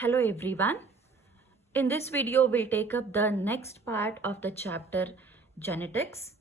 Hello everyone. In this video, we'll take up the next part of the chapter genetics,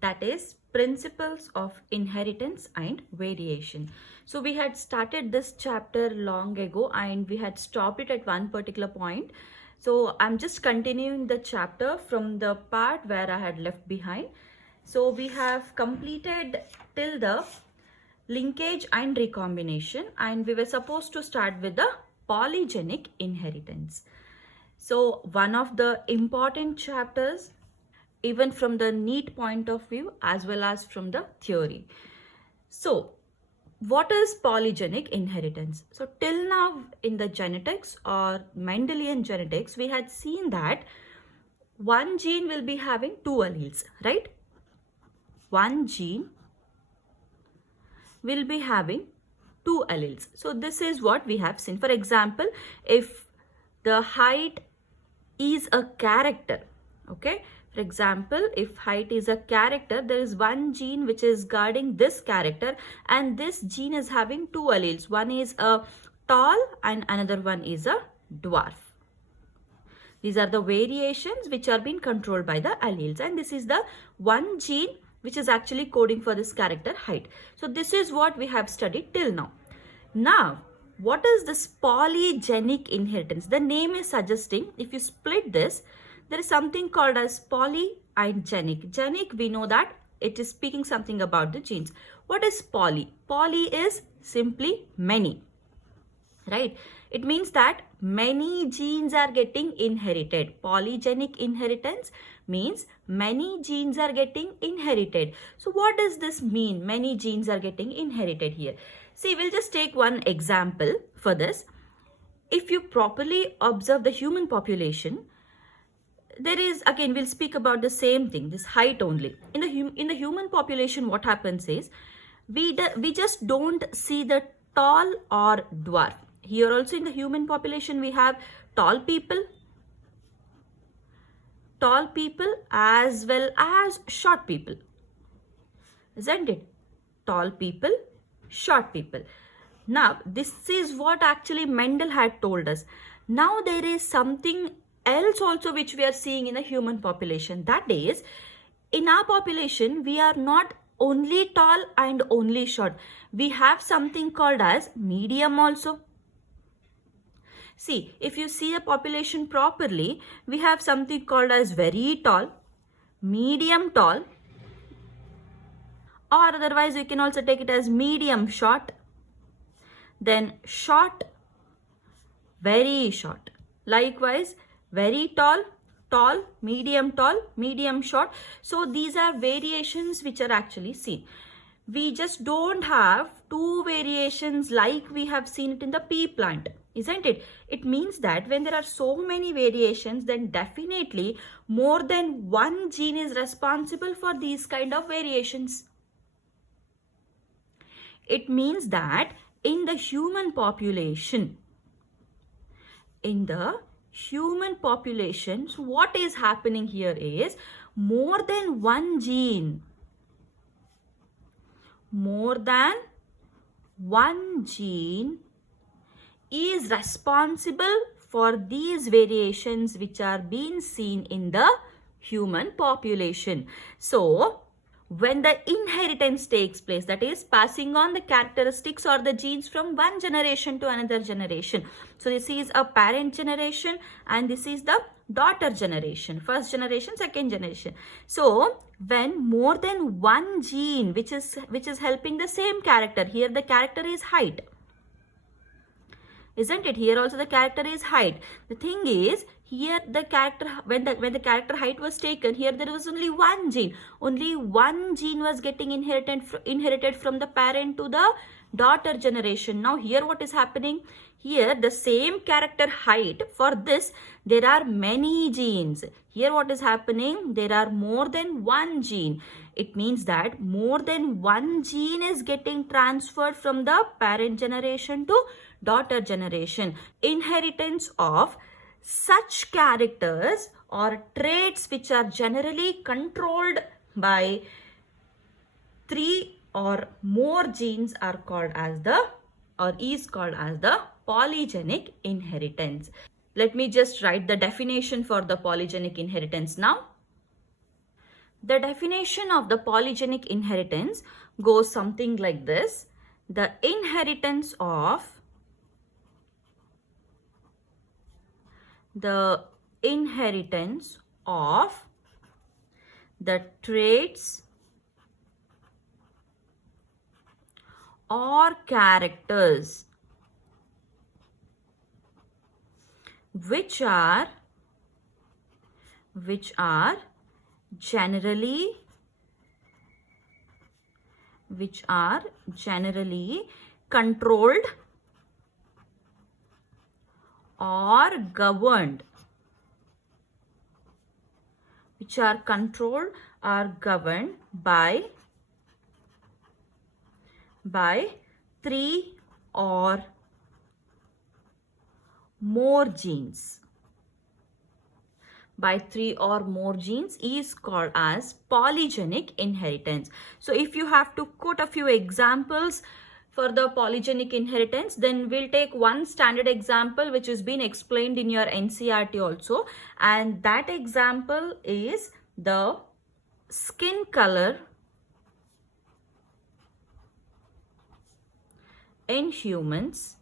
that is principles of inheritance and variation. So we had started this chapter long ago and we had stopped it at one particular point. So I'm just continuing the chapter from the part where I had left behind. So we have completed till the linkage and recombination, and we were supposed to start with the polygenic inheritance. So one of the important chapters, even from the NEET point of view as well as from the theory. So what is polygenic inheritance? So till now in the genetics or Mendelian genetics, we had seen that one gene will be having two alleles, right? One gene will be having two alleles. So this is what we have seen. For example, if the height is a character, okay? For example, if height is a character, there is one gene which is guarding this character, and this gene is having two alleles. One is a tall and another one is a dwarf. These are the variations which are being controlled by the alleles, and this is the one gene which is actually coding for this character height. So this is what we have studied till now. Now, what is this polygenic inheritance? The name is suggesting if you split this, there is something called as poly and genic. Genic, we know that it is speaking something about the genes. What is poly? Poly is simply many, right? It means that many genes are getting inherited. Polygenic inheritance means many genes are getting inherited. So what does this mean? Many genes are getting inherited here. See, we'll just take one example for this. If you properly observe the human population, there is, again, we'll speak about the same thing, this height only. In the human population, what happens is, we just don't see the tall or dwarf. Here also in the human population, we have tall people as well as short people, isn't it? Tall people, short people. Now, this is what actually Mendel had told us. Now, there is something else also which we are seeing in the human population. That is, in our population, we are not only tall and only short. We have something called as medium also. See, if you see a population properly, we have something called as very tall, medium tall, or otherwise you can also take it as medium short, then short, very short. Likewise, very tall, tall, medium short. So these are variations which are actually seen. We just don't have two variations like we have seen it in the pea plant, isn't it? It means that when there are so many variations, then definitely more than one gene is responsible for these kind of variations. It means that in the human population, so what is happening here is more than one gene is responsible for these variations which are being seen in the human population. So, when the inheritance takes place, that is passing on the characteristics or the genes from one generation to another generation. So, this is a parent generation and this is the daughter generation, first generation, second generation. So, when more than one gene which is helping the same character, here the character is height, isn't it? Here also the character is height. The thing is, here the character, when the character height was taken, here there was only one gene. Only one gene was getting inherited from the parent to the daughter generation. Now here what is happening? Here the same character height, for this there are many genes. Here what is happening? There are more than one gene. It means that more than one gene is getting transferred from the parent generation to daughter generation. Inheritance of such characters or traits which are generally controlled by 3 or more genes are called as the or is called as the polygenic inheritance. Let me just write the definition for the polygenic inheritance now. The definition of the polygenic inheritance goes something like this. The inheritance of the traits or characters which are generally controlled or governed by 3 or more genes. By 3 or more genes is called as polygenic inheritance. So if you have to quote a few examples for the polygenic inheritance, then we'll take one standard example which has been explained in your NCERT also, and that example is the skin color in humans.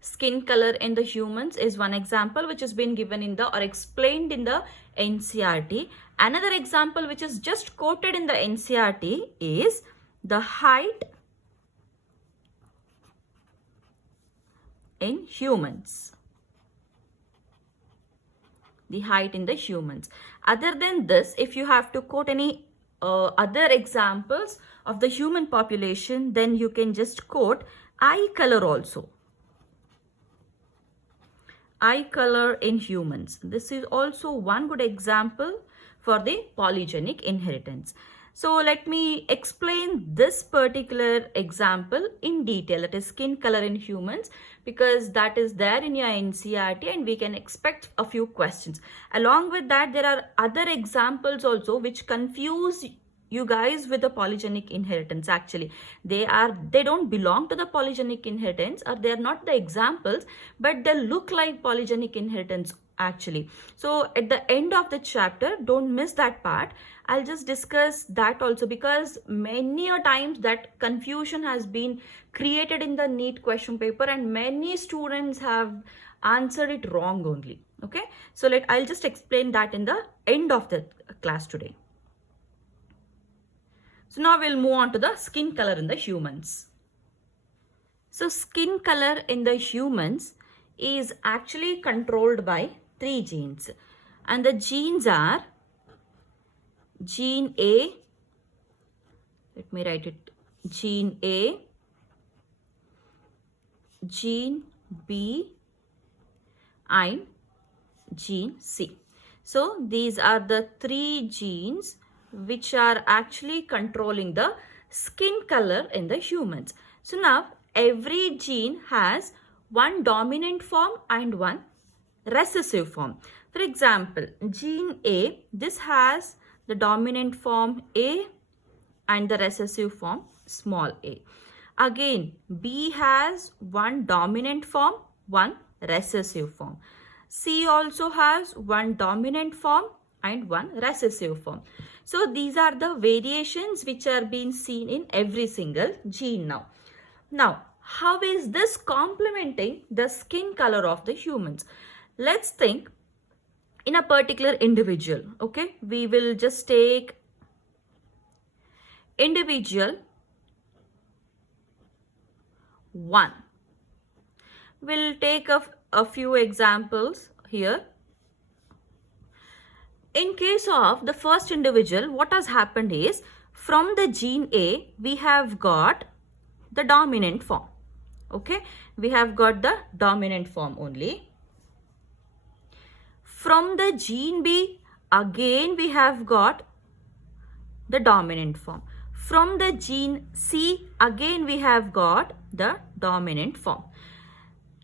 Skin color in the humans is one example which has been given in the or explained in the NCERT. Another example which is just quoted in the NCERT is the height in humans. The height in the humans. Other than this, if you have to quote any other examples of the human population, then you can just quote eye color also. Eye color in humans. This is also one good example for the polygenic inheritance. So let me explain this particular example in detail, that is skin color in humans, because that is there in your NCERT and we can expect a few questions. Along with that, there are other examples also which confuse you guys with the polygenic inheritance. Actually, they don't belong to the polygenic inheritance, or they are not the examples, but they look like polygenic inheritance actually. So at the end of the chapter, don't miss that part. I'll just discuss that also, because many a times that confusion has been created in the NEET question paper and many students have answered it wrong only. Okay, so I'll just explain that in the end of the class today. So now we'll move on to the skin color in the humans. So skin color in the humans is actually controlled by 3 genes, and the genes are gene A, let me write it, gene A, gene B and gene C. So these are the 3 genes which are actually controlling the skin color in the humans. So now every gene has one dominant form and one recessive form. For example, gene A, this has the dominant form A and the recessive form small a. Again, B has one dominant form, one recessive form. C also has one dominant form and one recessive form. So these are the variations which are being seen in every single gene now. Now, how is this complementing the skin color of the humans? Let's think in a particular individual. Okay, we will just take individual 1. We'll take a few examples here. In case of the first individual, what has happened is, from the gene A, we have got the dominant form. Okay, we have got the dominant form only. From the gene B, again we have got the dominant form. From the gene C, again we have got the dominant form.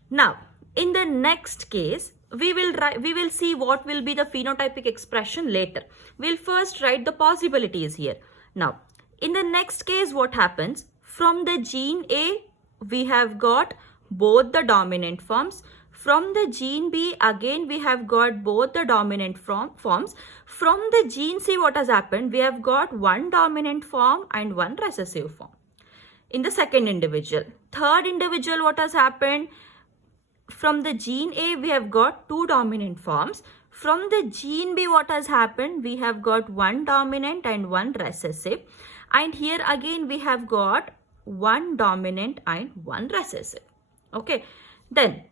Now, in the next case, we will see what will be the phenotypic expression later. We'll first write the possibilities here. Now, in the next case, what happens? From the gene A, we have got both the dominant forms. From the gene B, again we have got both the dominant forms. From the gene C, what has happened? We have got one dominant form and one recessive form in the second individual. Third individual, what has happened? From the gene A, we have got two dominant forms. From the gene B, what has happened? We have got one dominant and one recessive. And here again, we have got one dominant and one recessive. Okay. Then,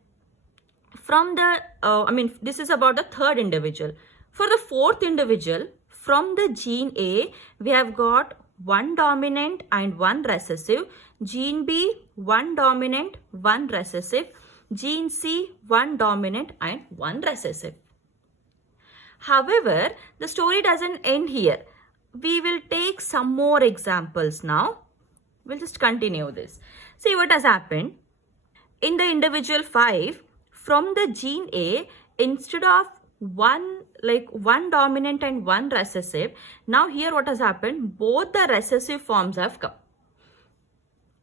from the, this is about the third individual. For the fourth individual, from the gene A, we have got one dominant and one recessive. Gene B, one dominant, one recessive. Gene C, one dominant and one recessive. However, the story doesn't end here. We will take some more examples now. We'll just continue this. See what has happened. In the individual 5, from the gene A, instead of one dominant and one recessive, now here what has happened? Both the recessive forms have come.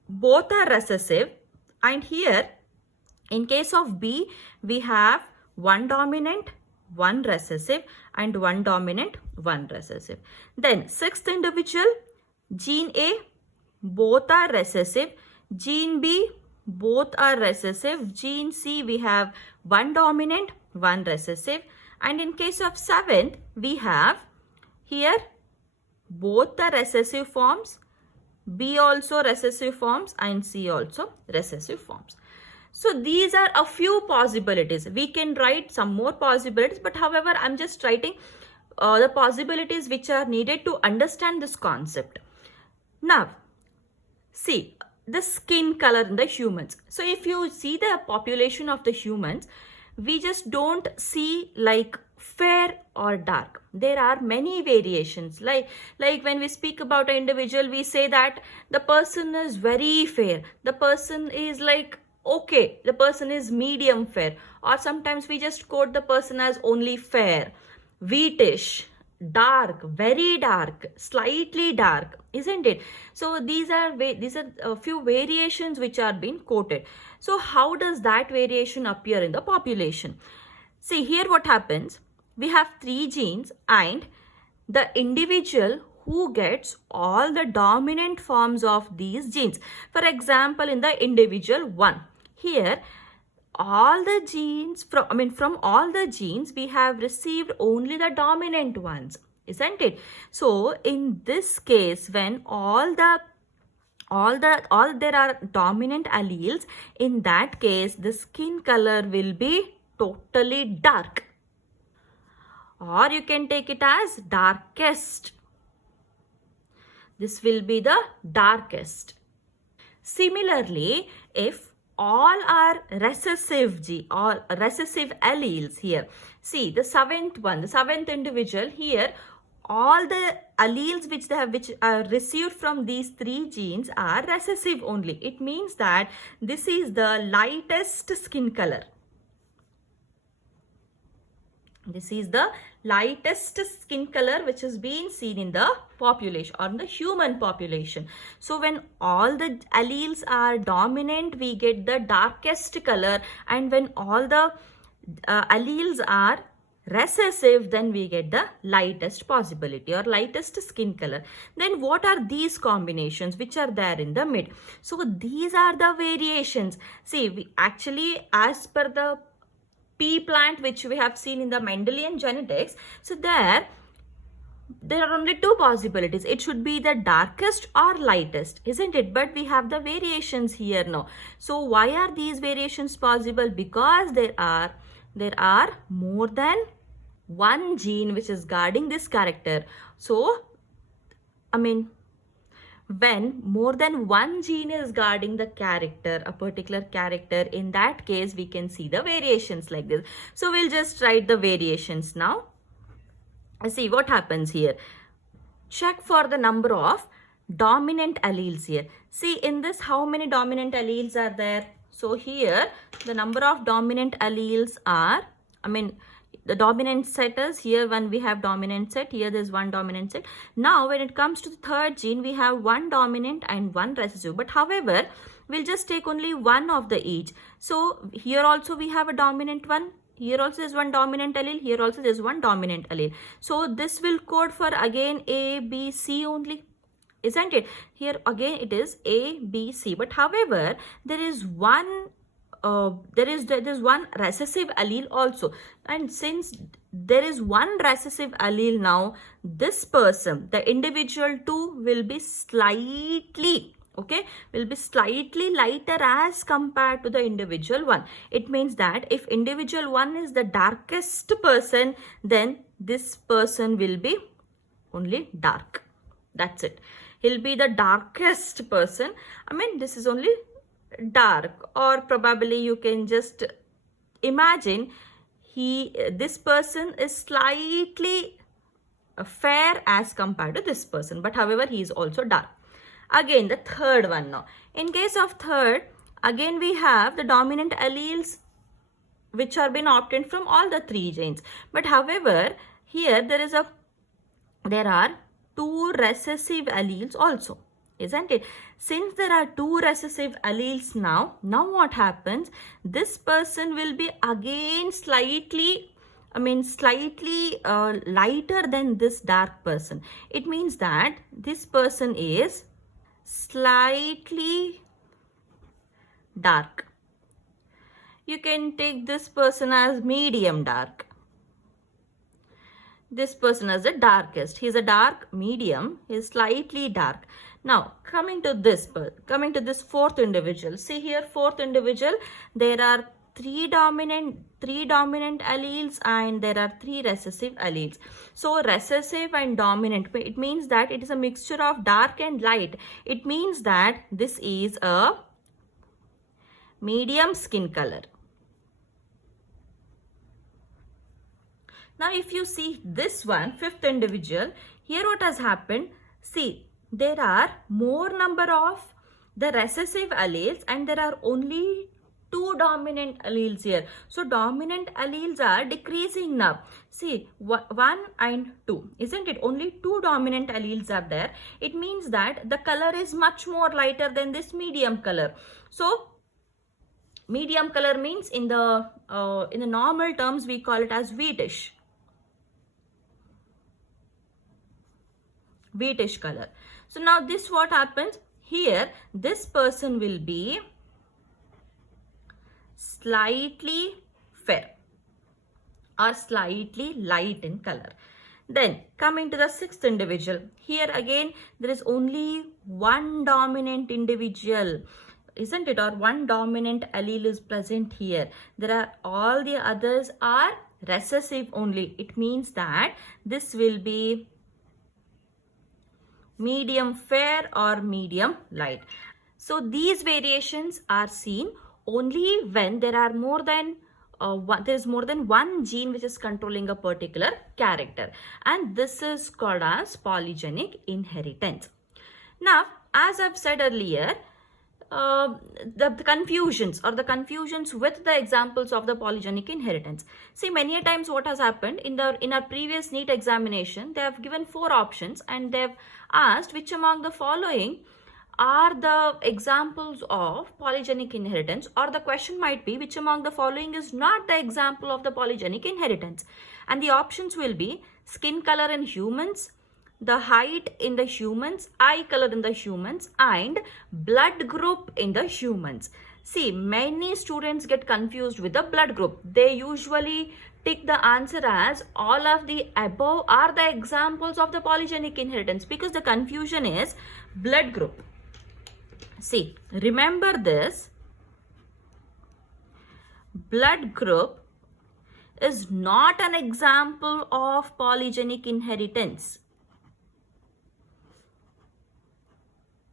Both are recessive, and here in case of B, we have one dominant, one recessive, and one dominant, one recessive. Then sixth individual, gene A, both are recessive. Gene B, both are recessive. Gene C, we have one dominant, one recessive. And in case of seventh, we have here both the recessive forms, B also recessive forms, and C also recessive forms. So these are a few possibilities. We can write some more possibilities, but however, I'm just writing the possibilities which are needed to understand this concept. Now, see the skin color in the humans. So if you see the population of the humans, we just don't see like fair or dark. There are many variations. Like when we speak about an individual, we say that the person is very fair. The person is like okay, the person is medium fair, or sometimes we just quote the person as only fair, wheatish, dark, very dark, slightly dark, isn't it? So these are a few variations which are being quoted. So how does that variation appear in the population? See here what happens. We have 3 genes, and the individual who gets all the dominant forms of these genes. For example, in the individual 1, here all the genes from all the genes we have received only the dominant ones, isn't it? So in this case, when all there are dominant alleles, in that case the skin color will be totally dark, or you can take it as darkest. This will be the darkest. Similarly, if all are recessive alleles here, see the seventh individual here, all the alleles which are received from these 3 genes are recessive only. It means that this is the lightest skin color. This is the lightest skin color which is being seen in the population or in the human population. So when all the alleles are dominant, we get the darkest color, and when all the alleles are recessive, then we get the lightest possibility or lightest skin color. Then what are these combinations which are there in the mid? So these are the variations. See, we actually, as per the pea plant which we have seen in the Mendelian genetics, so there are only 2 possibilities. It should be the darkest or lightest, isn't it? But we have the variations here now. So why are these variations possible? Because there are more than one gene which is guarding this character. So when more than one gene is guarding the character, a particular character, in that case we can see the variations like this. So we'll just write the variations now. See what happens here. Check for the number of dominant alleles here. See in this, how many dominant alleles are there? So here the number of dominant alleles are, the dominant set is here. When we have dominant set, here there's one dominant set. Now when it comes to the third gene, we have one dominant and one recessive, but however we'll just take only one of the each. So here also we have a dominant one, here also there's one dominant allele, here also there's one dominant allele. So this will code for again A, B, C only, isn't it? Here again it is A, B, C, but however there is one there is one recessive allele also, and since there is one recessive allele, now this person, the individual 2, will be slightly, okay, will be slightly lighter as compared to the individual 1. It means that if individual 1 is the darkest person, then this person will be only dark. That's it. He'll be the darkest person. I mean, this is only dark, or probably you can just imagine this person is slightly fair as compared to this person, but however he is also dark. Again the third one. Now in case of third, again we have the dominant alleles which are been obtained from all the 3 genes, but however here there are 2 recessive alleles also, isn't it? Since there are 2 recessive alleles, now what happens? This person will be again slightly lighter than this dark person. It means that this person is slightly dark. You can take this person as medium dark. This person is the darkest. He is a dark medium. He is slightly dark. Now coming to this fourth individual. See here, fourth individual, there are 3 dominant alleles and there are 3 recessive alleles. So recessive and dominant, it means that it is a mixture of dark and light. It means that this is a medium skin color. Now if you see this one, fifth individual, here what has happened? See, there are more number of the recessive alleles and there are only 2 dominant alleles here. So dominant alleles are decreasing now. See, 1 and 2, isn't it? Only 2 dominant alleles are there. It means that the color is much more lighter than this medium color. So medium color means in the normal terms we call it as wheatish color. So now this what happens here, this person will be slightly fair or slightly light in color. Then coming to the sixth individual, here again there is only one dominant individual, isn't it? Or one dominant allele is present here. There are all the others are recessive only. It means that this will be medium fair or medium light. So these variations are seen only when there are more than one gene which is controlling a particular character, and this is called as polygenic inheritance. Now, as I've said earlier, the confusions with the examples of the polygenic inheritance. See, many a times what has happened in our previous NEET examination, they have given 4 options and they have asked which among the following are the examples of polygenic inheritance, or the question might be which among the following is not the example of the polygenic inheritance, and the options will be skin color in humans, the height in the humans, eye color in the humans, and blood group in the humans. See, many students get confused with the blood group. They usually take the answer as all of the above are the examples of the polygenic inheritance, because the confusion is blood group. See, remember this, blood group is not an example of polygenic inheritance.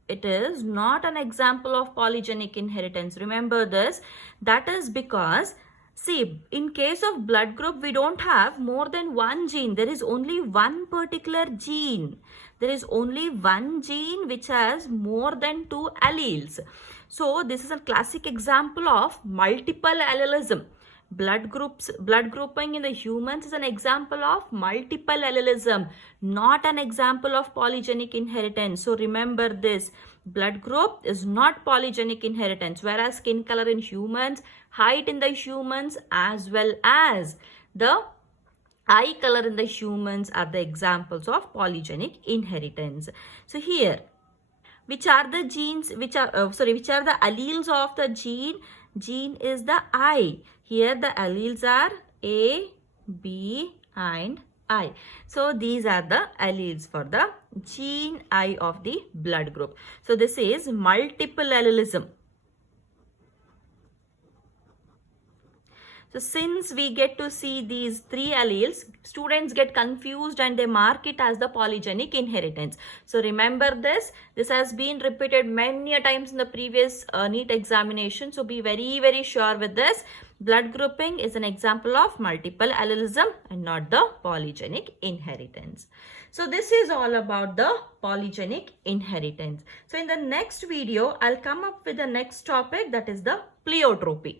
It is not an example of polygenic inheritance. Remember this. That is because, see, in case of blood group, we don't have more than one gene. There is only one particular gene. There is only one gene which has more than 2 alleles. So this is a classic example of multiple allelism. blood grouping in the humans is an example of multiple allelism, not an example of polygenic inheritance. So remember this, blood group is not polygenic inheritance, whereas skin color in humans, height in the humans, as well as the eye color in the humans are the examples of polygenic inheritance. So here, which are the genes, which are the alleles of the gene? Gene is the I. Here the alleles are A, B and I. So these are the alleles for the gene I of the blood group. So this is multiple allelism. So since we get to see these three alleles, students get confused and they mark it as the polygenic inheritance. So remember this. This has been repeated many a times in the previous NEET examination. So be very, very sure with this. Blood grouping is an example of multiple allelism and not the polygenic inheritance. So this is all about the polygenic inheritance. So in the next video, I'll come up with the next topic, that is the pleiotropy.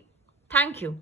Thank you.